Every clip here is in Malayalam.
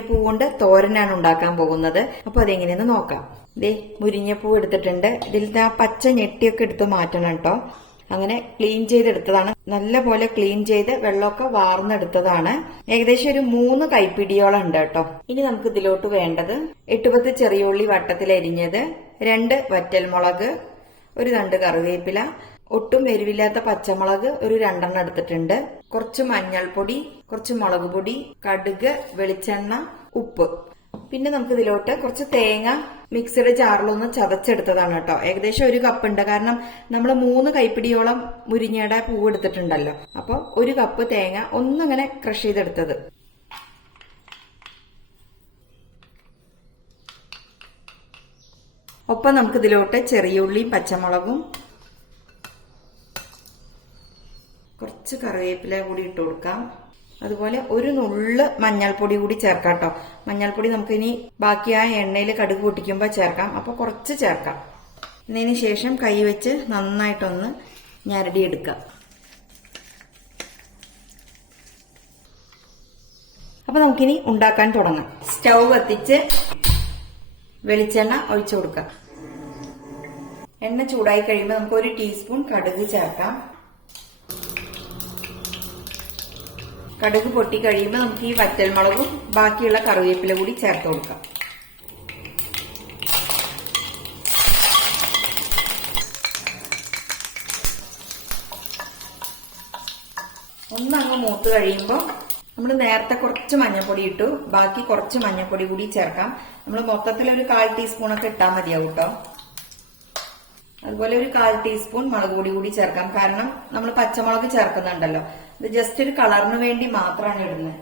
മുരിങ്ങപ്പൂ കൊണ്ട് തോരനാണ് ഉണ്ടാക്കാൻ പോകുന്നത്. അപ്പൊ അതെങ്ങനെയെന്ന് നോക്കാം. ദേ മുരിങ്ങപ്പൂ എടുത്തിട്ടുണ്ട്. ഇതിലത്തെ ആ പച്ച ഞെട്ടിയൊക്കെ എടുത്ത് മാറ്റണം കേട്ടോ. അങ്ങനെ ക്ലീൻ ചെയ്തെടുത്തതാണ്. നല്ല പോലെ ക്ലീൻ ചെയ്ത് വെള്ളമൊക്കെ വാർന്നെടുത്തതാണ്. ഏകദേശം ഒരു 3 കൈപ്പിടിയോളം ഉണ്ട് കേട്ടോ. ഇനി നമുക്ക് ഇതിലോട്ട് വേണ്ടത് 8-10 ചെറിയ ഉള്ളി വട്ടത്തിൽ അരിഞ്ഞത്, 2 വറ്റൽമുളക്, ഒരു 2 കറിവേപ്പില, ഒട്ടും എരിവില്ലാത്ത പച്ചമുളക് ഒരു 2 എണ്ണം എടുത്തിട്ടുണ്ട്, കുറച്ച് മഞ്ഞൾപ്പൊടി, കുറച്ച് മുളക് പൊടി, കടുക്, വെളിച്ചെണ്ണ, ഉപ്പ്. പിന്നെ നമുക്ക് ഇതിലോട്ട് കുറച്ച് തേങ്ങ മിക്സിയുടെ ജാറിലൊന്ന് ചതച്ചെടുത്തതാണ് കേട്ടോ. ഏകദേശം 1 കപ്പ് ഉണ്ട്. കാരണം നമ്മൾ 3 കൈപ്പിടിയോളം മുരിങ്ങയുടെ പൂവ് എടുത്തിട്ടുണ്ടല്ലോ. അപ്പോൾ 1 കപ്പ് തേങ്ങ ഒന്നങ്ങനെ ക്രഷ് ചെയ്തെടുത്തത്. ഒപ്പം നമുക്ക് ഇതിലോട്ട് ചെറിയ ഉള്ളിയും പച്ചമുളകും കുറച്ച് കറിവേപ്പില കൂടി ഇട്ട് കൊടുക്കാം. അതുപോലെ ഒരു നുള്ള് മഞ്ഞൾപ്പൊടി കൂടി ചേർക്കാം കേട്ടോ. മഞ്ഞൾപ്പൊടി നമുക്ക് ഇനി ബാക്കി ആ എണ്ണയിൽ കടുക് പൊട്ടിക്കുമ്പോൾ ചേർക്കാം. അപ്പോൾ കുറച്ച് ചേർക്കാം. ഇതിന് ശേഷം കൈ വെച്ച് നന്നായിട്ടൊന്ന് ഞരടിയെടുക്കാം. അപ്പൊ നമുക്കിനി ഉണ്ടാക്കാൻ തുടങ്ങാം. സ്റ്റൗ കത്തിച്ച് വെളിച്ചെണ്ണ ഒഴിച്ചു കൊടുക്കാം. എണ്ണ ചൂടായി കഴിയുമ്പോൾ നമുക്ക് 1 ടീസ്പൂൺ കടുക് ചേർക്കാം. കടുക് പൊട്ടി കഴിയുമ്പോൾ നമുക്ക് ഈ വറ്റൽമുളകും ബാക്കിയുള്ള കറിവേപ്പില കൂടി ചേർത്ത് കൊടുക്കാം. ഒന്നങ്ങ് മൂത്ത് കഴിയുമ്പോൾ നമ്മൾ നേരത്തെ കുറച്ച് മഞ്ഞൾപ്പൊടി ഇട്ടു. ബാക്കി കുറച്ച് മഞ്ഞൾപ്പൊടി കൂടി ചേർക്കാം. നമ്മൾ മൊത്തത്തിൽ ഒരു 1/4 ടീസ്പൂണൊക്കെ ഇട്ടാൽ മതിയാവും കേട്ടോ. അതുപോലെ ഒരു 1/4 ടീസ്പൂൺ മുളക് പൊടി കൂടി ചേർക്കാം. കാരണം നമ്മൾ പച്ചമുളക് ചേർക്കുന്നുണ്ടല്ലോ. ഇത് ജസ്റ്റ് ഒരു കളറിന് വേണ്ടി മാത്രമാണ് ഇടുന്നത്.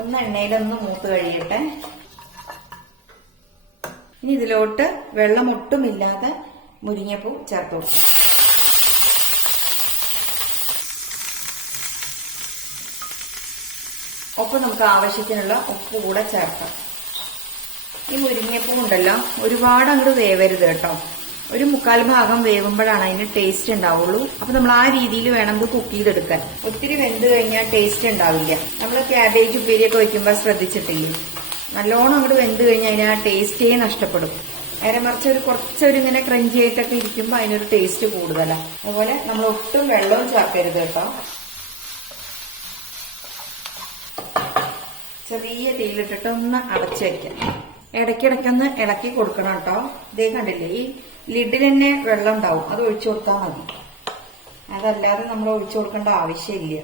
ഒന്ന് എണ്ണയിലൊന്ന് മൂത്ത് കഴിയട്ടെ. ഇനി ഇതിലോട്ട് വെള്ളം ഒട്ടുമില്ലാതെ മുരിങ്ങപ്പൂ ചേർത്ത് കൊടുക്കാം. ഒപ്പം നമുക്ക് ആവശ്യത്തിനുള്ള ഉപ്പ് കൂടെ ചേർക്കാം. ഈ മുരിങ്ങപ്പൂ ഉണ്ടല്ലോ ഒരുപാട് അങ്ങോട്ട് വേവരുത് കേട്ടോ. ഒരു 1/4 ഭാഗം വേവുമ്പോഴാണ് അതിന് ടേസ്റ്റ് ഉണ്ടാവുള്ളൂ. അപ്പൊ നമ്മൾ ആ രീതിയിൽ വേണം ഇത് കുക്ക് ചെയ്തെടുക്കാൻ. ഒത്തിരി വെന്ത് കഴിഞ്ഞാൽ ടേസ്റ്റ് ഉണ്ടാവില്ല. നമ്മൾ ക്യാബേജ് ഉപ്പേരിയൊക്കെ വെക്കുമ്പോൾ ശ്രദ്ധിച്ചിട്ടില്ലേ, നല്ലോണം അങ്ങോട്ട് വെന്ത് കഴിഞ്ഞാൽ അതിന് ആ ടേസ്റ്റേ നഷ്ടപ്പെടും. നേരെ മറിച്ച് കുറച്ചൊരു ഇങ്ങനെ ക്രഞ്ചി ആയിട്ടൊക്കെ ഇരിക്കുമ്പോൾ അതിനൊരു ടേസ്റ്റ് കൂടുതലാണ്. അതുപോലെ നമ്മൾ ഒട്ടും വെള്ളവും ചേർക്കരുത് കേട്ടോ. ചെറിയ തീയിലിട്ടിട്ട് ഒന്ന് അടച്ചു വെക്കാം. ഇടയ്ക്കിടയ്ക്കൊന്ന് ഇളക്കി കൊടുക്കണം കേട്ടോ. ഇതേ കണ്ടില്ലേ, ഈ ലിഡിൽ തന്നെ വെള്ളം ഉണ്ടാവും, അത് ഒഴിച്ചു കൊടുത്താൽ മതി. അതല്ലാതെ നമ്മൾ ഒഴിച്ചു കൊടുക്കേണ്ട ആവശ്യമില്ല.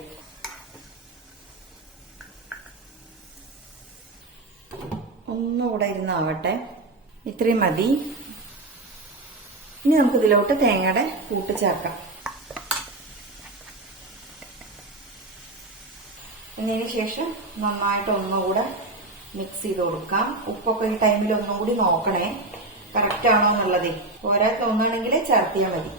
ഒന്നുകൂടെ ഇരുന്നാവട്ടെ. ഇത്രയും മതി. ഇനി നമുക്ക് ഇതിലോട്ട് തേങ്ങയുടെ കൂട്ട് ചേർക്കാം. ഇതിന് ശേഷം നന്നായിട്ട് ഒന്നുകൂടെ മിക്സ് ചെയ്ത് കൊടുക്കാം. ഉപ്പൊക്കെ ഈ ടൈമിൽ ഒന്നുകൂടി നോക്കണേ, കറക്റ്റ് ആണോ എന്നുള്ളത്. പോരാ തോന്നുകയാണെങ്കിൽ ചേർത്തിയാൽ മതി.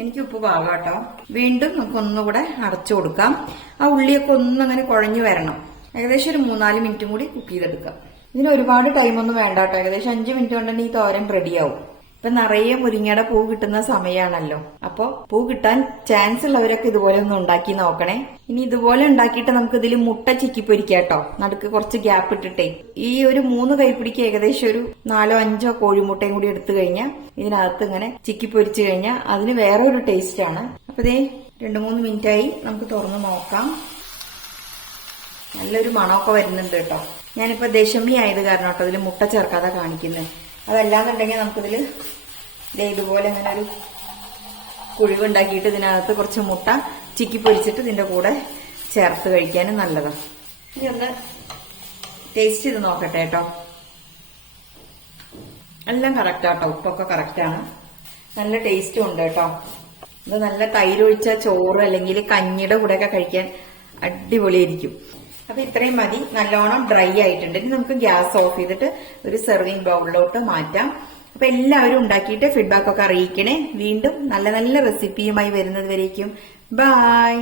എനിക്ക് ഉപ്പ് പാകാം കേട്ടോ. വീണ്ടും നമുക്ക് ഒന്നുകൂടെ അടച്ചു കൊടുക്കാം. ആ ഉള്ളിയൊക്കെ ഒന്നങ്ങനെ കുഴഞ്ഞു വരണം. ഏകദേശം ഒരു 3-4 മിനിറ്റും കൂടി കുക്ക് ചെയ്തെടുക്കാം. ഇതിന് ഒരുപാട് ടൈമൊന്നും വേണ്ട കേട്ടോ. ഏകദേശം 5 മിനിറ്റ് കൊണ്ട് തന്നെ ഈ തോരൻ റെഡിയാവും. ഇപ്പൊ നിറയെ മുരിങ്ങയുടെ പൂ കിട്ടുന്ന സമയമാണല്ലോ. അപ്പൊ പൂ കിട്ടാൻ ചാൻസ് ഉള്ളവരൊക്കെ ഇതുപോലെ ഒന്ന് ഉണ്ടാക്കി നോക്കണേ. ഇനി ഇതുപോലെ ഉണ്ടാക്കിയിട്ട് നമുക്ക് ഇതിൽ മുട്ട ചിക്കി പൊരിക്കാം കേട്ടോ. നടുക്ക് കുറച്ച് ഗ്യാപ്പ് ഇട്ടിട്ടേ. ഈ ഒരു 3 കൈപ്പിടിക്ക് ഏകദേശം ഒരു 4-5 കോഴിമുട്ടയും കൂടി എടുത്തു കഴിഞ്ഞാൽ ഇതിനകത്ത് ഇങ്ങനെ ചിക്കി പൊരിച്ചു കഴിഞ്ഞാൽ അതിന് വേറെ ഒരു ടേസ്റ്റ് ആണ്. അപ്പൊ ഇതേ 2-3 മിനിറ്റ് ആയി. നമുക്ക് തുറന്ന് നോക്കാം. നല്ലൊരു മണമൊക്കെ വരുന്നുണ്ട് കേട്ടോ. ഞാനിപ്പോ ദശമി ആയത് കാരണം കേട്ടോ ഇതിൽ മുട്ട ചേർക്കാതെ കാണിക്കുന്നത്. അതല്ലാന്നുണ്ടെങ്കിൽ നമുക്കിതിൽ ഇതുപോലെ അങ്ങനെ ഒരു കുഴിവുണ്ടാക്കിയിട്ട് ഇതിനകത്ത് കുറച്ച് മുട്ട ചിക്കി പൊരിച്ചിട്ട് ഇതിന്റെ കൂടെ ചേർത്ത് കഴിക്കാനും നല്ലതാണ്. ഇനി ഒന്ന് ടേസ്റ്റ് ചെയ്ത് നോക്കട്ടെ കേട്ടോ. എല്ലാം കറക്റ്റാട്ടോ. ഉപ്പൊക്കെ കറക്റ്റാണ്. നല്ല ടേസ്റ്റും ഉണ്ട് കേട്ടോ. ഇത് നല്ല തൈരൊഴിച്ച ചോറ് അല്ലെങ്കിൽ കഞ്ഞിയുടെ കൂടെയൊക്കെ കഴിക്കാൻ അടിപൊളിയായിരിക്കും. അപ്പൊ ഇത്രയും മതി. നല്ലോണം ഡ്രൈ ആയിട്ടുണ്ട്. ഇനി നമുക്ക് ഗ്യാസ് ഓഫ് ചെയ്തിട്ട് ഒരു സെർവിങ് ബൗളിലോട്ട് മാറ്റാം. അപ്പൊ എല്ലാവരും ഉണ്ടാക്കിയിട്ട് ഫീഡ്ബാക്ക് ഒക്കെ അറിയിക്കണേ. വീണ്ടും നല്ല നല്ല റെസിപ്പിയുമായി വരുന്നത് വരേക്കും ബൈ.